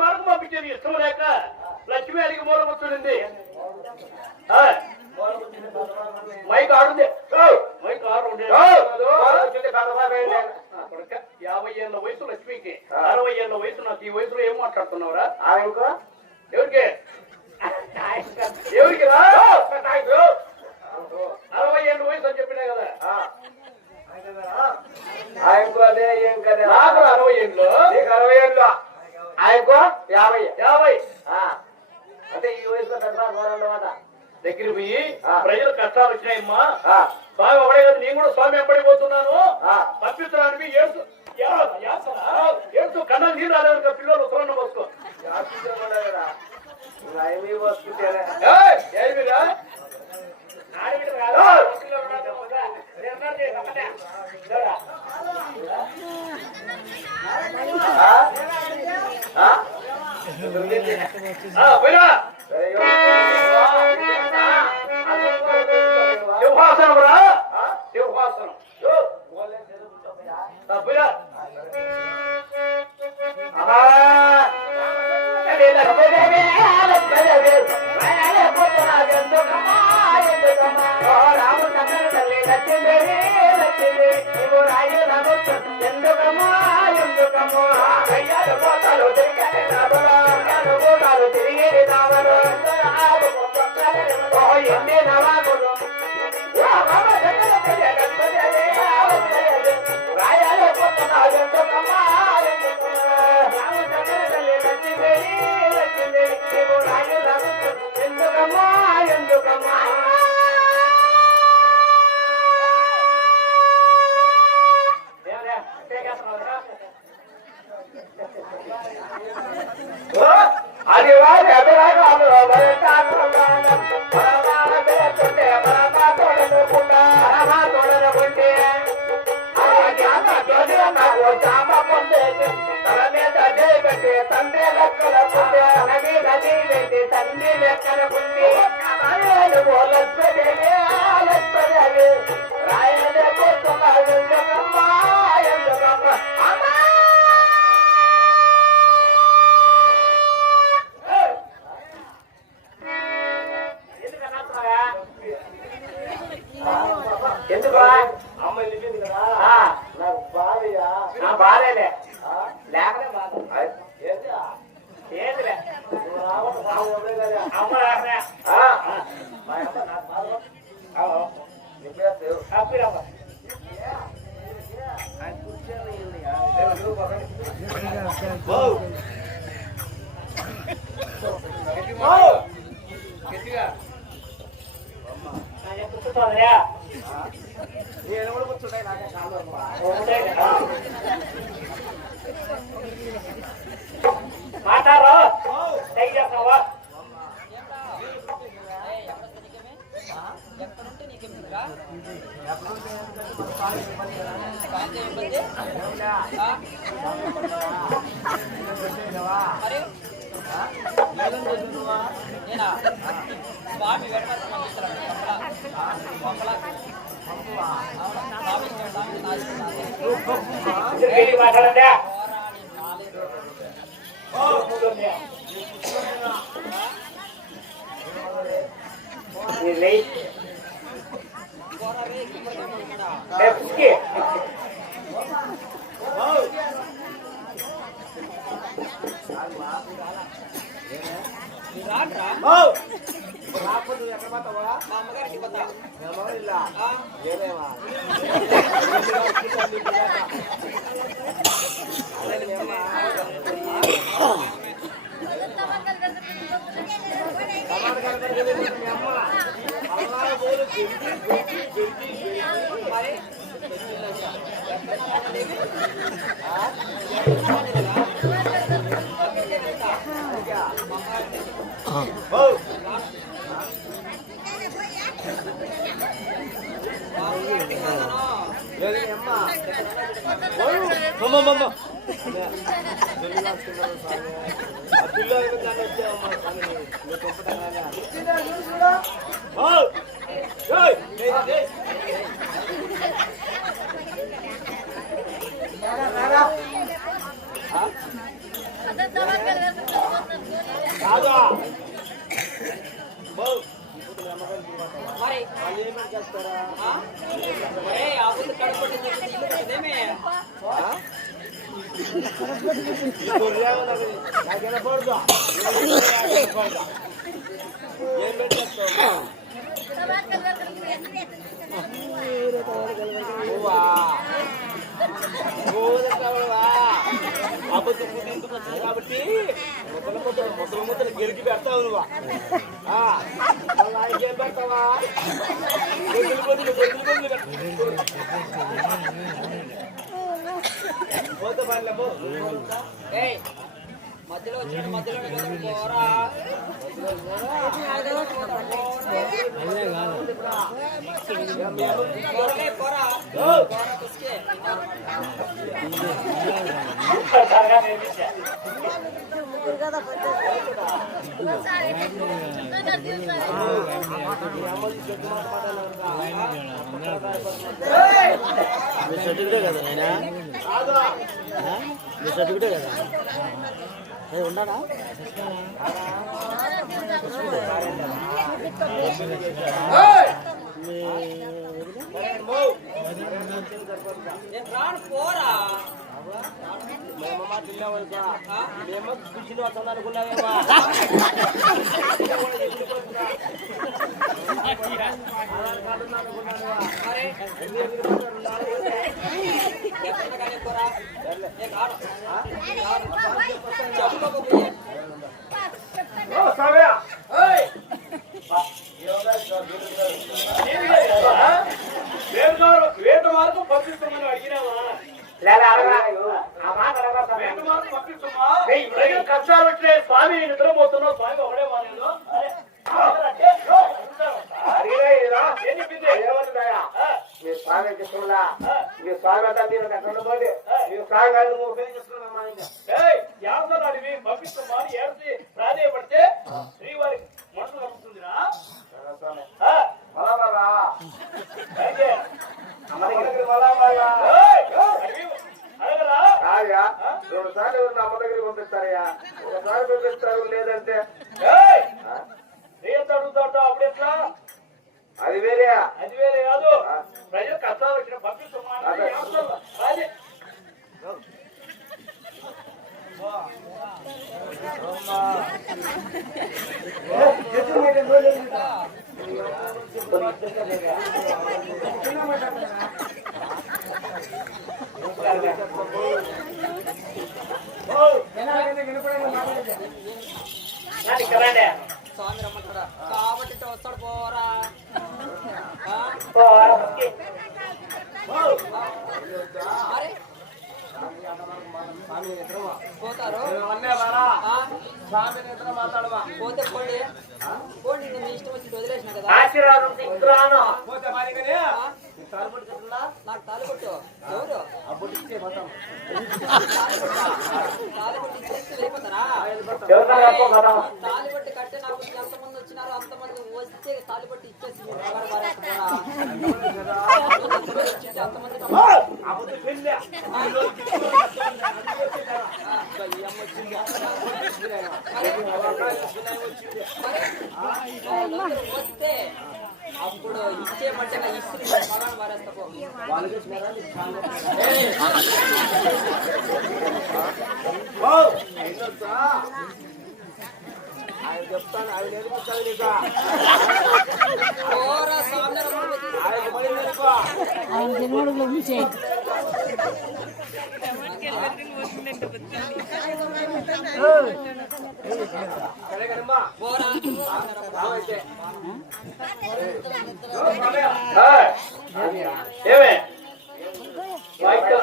మార్గం పంపించేది ఇష్టం లేక లక్ష్మి అడిగి మూల కూర్చుంది. మైక్ ఆడుంది, మైక్ ఆడు 50 ఏళ్ళ వయసు లక్ష్మికి, 60 ఏళ్ళ వయసు నాకు. ఈ వయసులో ఏం మాట్లాడుతున్నావురా? ఎవరికి ఎవరికి 60 ఏళ్ళ వయసు అని చెప్పినా కదా. ఆయనకు అదే ఏం కదా, నాకు 60 ఏళ్ళు, నీకు 60 ఏళ్ళు, ఆయనకు 50. అంటే ఈ వయసులో కట్టాలన్నమాట. దగ్గర పోయి ప్రజలు కష్టాలు వచ్చినాయమ్మా, స్వామి అప్పుడే కదా నేను కూడా స్వామి ఎప్పటిపోతున్నాను పంపిస్తున్నాను. ఏడుస్తూ కన్నా నీరు రాలేదు కదా పిల్లలు ఉత్తరాన్ని వస్తూ వస్తుంటేనే పోయినా సింహాసనం రా, సింహాసనం పోయినా అది వారి అభిరాగాలు చామ పొందే తల మీద చేపెట్టి తండ్రి లెక్కల పొందే నది నది పెట్టి తండ్రి లెక్కల పొంది రాయలే పోతున్నాడు ఎందుకమ్మా ఎందుకమ్మా ఎందుకు అమ్మ వెళ్ళిపోయింది కదా, నాకు బాధయ్యా. నా బాధేలే లేకనే బాధ ఏంటిలే అమ్మ గట్టిగా కూర్చుంటానయా నేను కూడా కూర్చుంటాయి నాకే మాట్లాడరు టైం చేస్తావా స్వామి మాట్లాడండి రాకపోతే ఎక్కడ పోతావా? మా అమ్మగారికి పోతా. ఇలా ఏమేమా నాకేనా పడదు ఏం పెట్టేస్తావు అబద్ధం ఎందుకు వచ్చింది కాబట్టి ముద్దలు గెలికి పెడతావు నువ్వు ఏం పెడతావా పోతే పనిలే మధ్యలో వచ్చాడు మధ్యలోనే పోరా పోరా సర్టిఫికేట్ కదా నాయనా మీ సర్టిఫికేట్ కదా ఉన్నాడా పోరా మేమమ్మా తిన్నామనుకో మేమో పిచ్చిని వస్తుంది అనుకున్నావేమో వేట మార్గం పంపిస్తామని అడిగినావా కష్టాలు వచ్చే స్వామి నిద్రపోతున్నావు స్వామి ఒకడే మానేదో మీ స్వామి చెప్తున్నా మీ స్వామి అంతా మీరు ఎక్కడ పోండి మీ స్వామి కాదు యాసనాడివి పంపిస్తామా అని ఏడ్చి ప్రాధేయపడితే శ్రీవారి మనసు కలుగుతుందిరా కాదయా 2 సార్లు ఎవరిని అమ్మ దగ్గరికి పంపిస్తారయ్యా ఒకసారి పంపిస్తారు లేదంటే ఎంత అడుగుతావు అప్పుడు ఎట్లా అది వేరే కాదు ప్రజలు కష్టాలు వచ్చిన పంపిస్తామా స్వామి రమ్మంటారా కాబట్టి వస్తాడు పోరా అరే పోతారు పోతే పోండి పోండి నేను ఇష్టం వచ్చి వదిలేసిన కదా ఆశీర్వాదం నాకు తాలిపట్టు ఎవరు తాలిపట్టు ఇచ్చేసి వెళ్ళిపోతారా తాలిపట్టు కట్టే నాకు ఎంతమంది వచ్చినారో అంతమంది వస్తే తాలిపట్టు ఇచ్చేసి అంతమంది వస్తే అప్పుడు ఇచ్చేమంటే నా ఇస్త్రీ మగాను మారేస్తా ఆయన చెప్తాను ఆయన నేర్పిస్తాను నీకు ఆయన పని నేర్పా ఏమే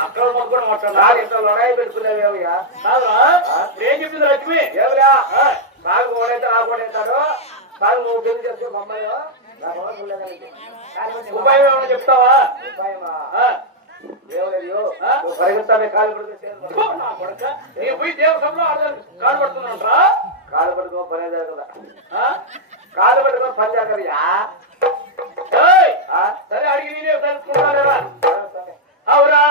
అక్కడ కూడా మాట్లాడాలి ఇంత లొడాయి పెట్టుకునేవేమయ్యా ఏం చెప్పింది లక్ష్మి ఎవరా బాగా ఓడైతే ఆ ఓడైతాడు బాగా నువ్వు పెళ్లి చేస్తే ఒక అమ్మాయి ఉపాయం ఏమైనా చెప్తావా ఉపాయమా ఏమలేదు పరిగెత్తానే కాలు పడితే నేను పోయి దేవసంలో కాలు పడుతున్నాంట్రా కాలు పట్టుకో పని కదా కాలు పట్టుకో పని చేస్తారయ్యా సరే అడిగి నేనే తెలుసుకున్నారా అవురా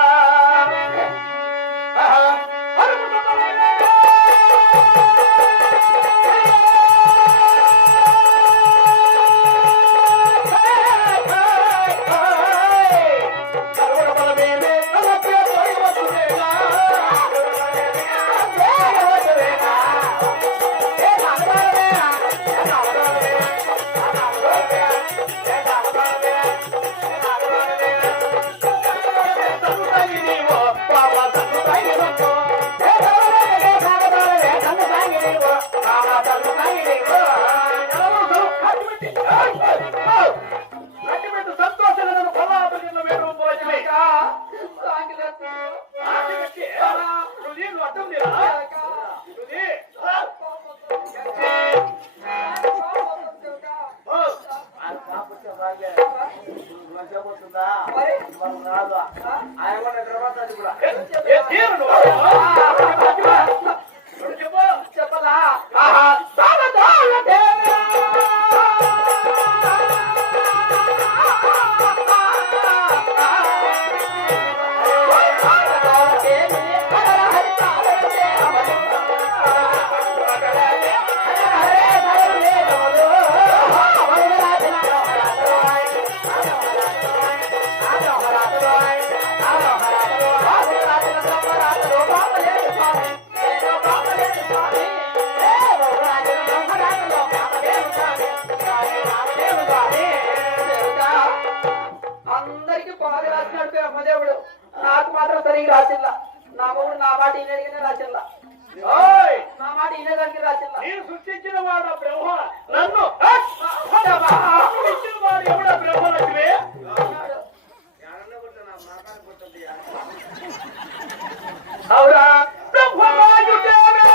నేను సృష్టించిన వాడు బ్రహ్మ నన్ను సృష్టించిన వాడు ఎవడ బ్రహ్మలక్ష్మి అవురా బ్రహ్మరాయుడేమే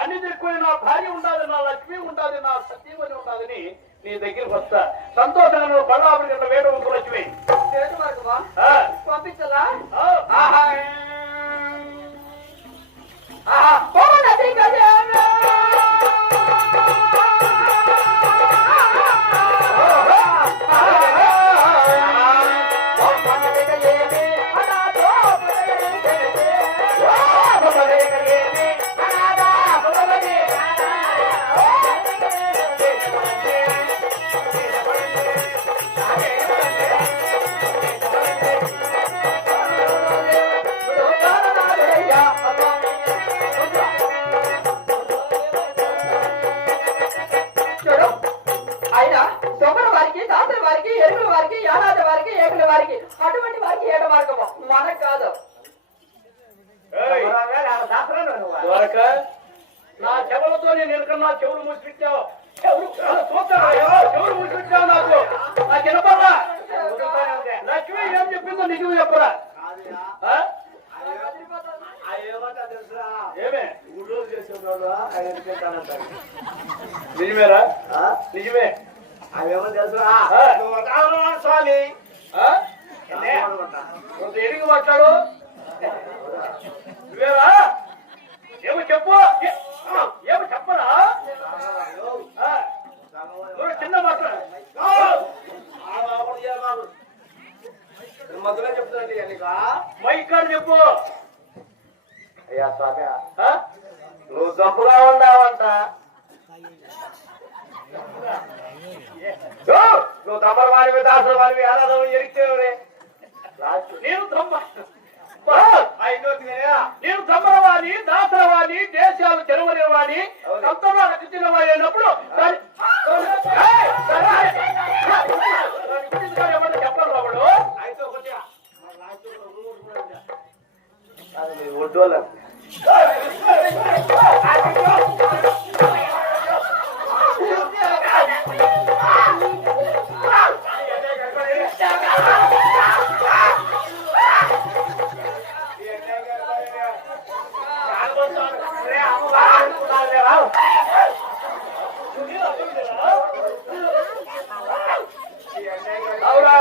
అన్ని దిక్కుని నా భార్య ఉండాలి, నా లక్ష్మి ఉండాలి, నా సత్యమని ఉండాలని నీ దగ్గరికి వస్తా. సంతోషంగా నువ్వు బళ్ళాపురి గంట వేట ఉంపు లక్ష్మి పంపించలా అటువంటి వారికి ఏట మార్గము మనకు కాదు. నా చెవులతో నేను ఎరుకన్నా చెవులు మూసిపెట్టావు, చెవులు మూసిపెట్టావు నాకు వినపడరా? లక్ష్మి ఏం చెప్పిందో నిజం చెప్పరా? ఏమే నిజమేరా? నిజమే. అవేమో తెలుసురా స్వామి ఎడిగి మాట్లాడు నువ్వేరా? ఏమో చెప్పు, ఏమో చెప్పరా? చిన్న మాట్లాడు మధ్యలో చెప్తానండి మైకాడు చెప్పు. అయ్యా స్వామి నువ్వు జబ్బుగా ఉన్నావంట, నువ్వు తమరు వాడివి దాసుల వాడివి అలా ఎరిచేవే. నేను నేను తమ్మరవాణి, దాసరవాణి, దేశాలు తెరవనివాణి, సంతలో రచించినవాడి అయినప్పుడు చెప్పరు రాబడు. ఒడ్డోళ్ళ అవురా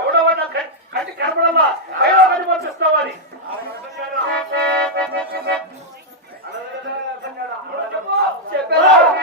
ఎవడవన్నా కంటి కనపడమ్మా పైలో కని పంపిస్తావని చెప్పారా?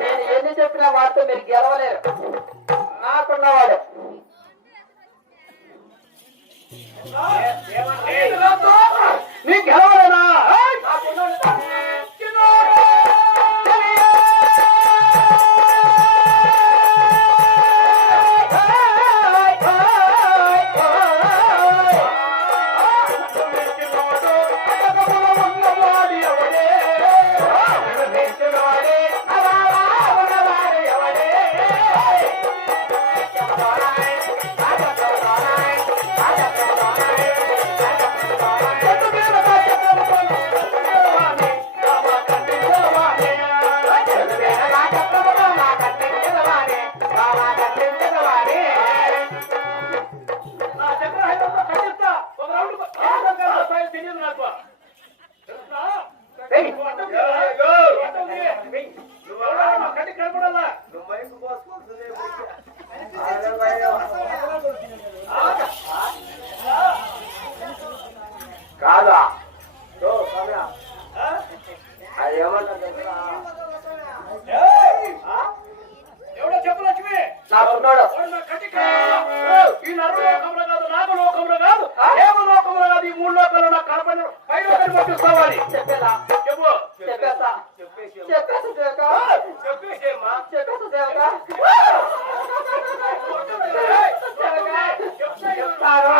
నేను ఎన్ని చెప్పినా వాడితో మీరు గెలవలేరు. నాకున్నవాడు నీ గెలవలేనా? కాదా అది ఏమన్నా ఎవడో చెప్పు లక్ష్మి నాకున్నాడు. ఈ నరలోకంలో కాదు నాగలోకంలో కాదు దేవలోకంలో కాదు ఈ మూడు లోకంలో నాకు కనపడిన పై లోకాన్ని పట్టిస్తావాలి. చెప్పేలా చెప్పు చెప్పేస్తా చెప్పేస్తా దేవక చెప్పేసేమ్మా చెప్పేస్తా దేవక చెప్తాను.